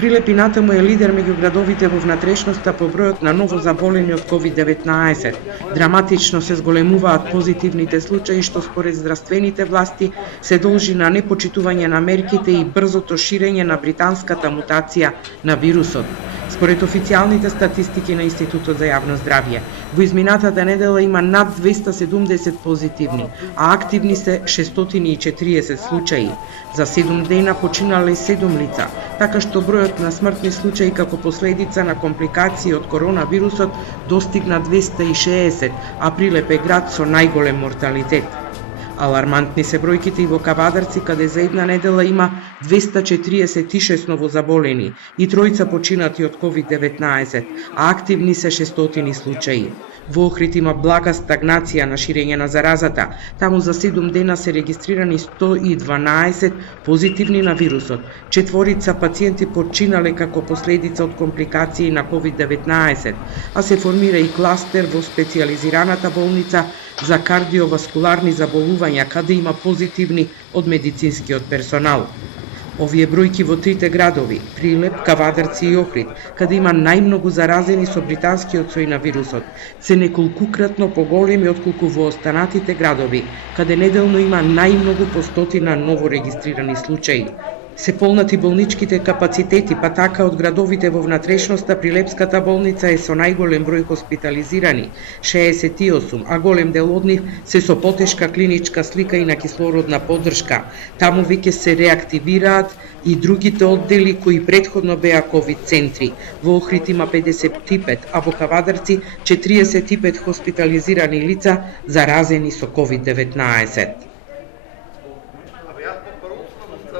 Прилеп и натаму е лидер меѓу градовите во внатрешноста по бројот на ново заболени од COVID-19. Драматично се зголемуваат позитивните случаи што според здравствените власти се должи на непочитување на мерките и брзото ширење на британската мутација на вирусот. Според официјалните статистики на Институтот за јавно здравје, во изминатата недела има над 270 позитивни, а активни се 640 случаи. За 7 дена починале 7 лица, така што бројот на смртни случаи како последица на компликации од коронавирусот достигна 260, а Прилеп е град со најголем морталитет. Алармантни се бројките и во Кавадарци, каде за една недела има 246 новозаболени и тројца починати од COVID-19, а активни се 600 случаи. Во Охрид има блага стагнација на ширење на заразата. Таму за 7 дена се регистрирани 112 позитивни на вирусот. 4 пациенти починале како последица од компликации на COVID-19, а се формира и кластер во специјализираната болница за кардиоваскуларни заболувања, каде има позитивни од медицинскиот персонал. Овие бројки во трите градови, Прилеп, Кавадарци и Охрид, каде има најмногу заразени со британскиот сој на вирусот, се неколкукратно поголеми отколку во останатите градови, каде неделно има најмногу по стотина ново регистрирани случаи. Се полнати болничките капацитети, па така од градовите во внатрешноста Прилепската болница е со најголем број хоспитализирани, 68, а голем дел од нив се со потешка клиничка слика и на кислородна поддршка. Таму веќе се реактивираат и другите оддели кои претходно беа ковид центри. Во Охрид има 55, а во Кавадарци 45 хоспитализирани лица заразени со COVID-19.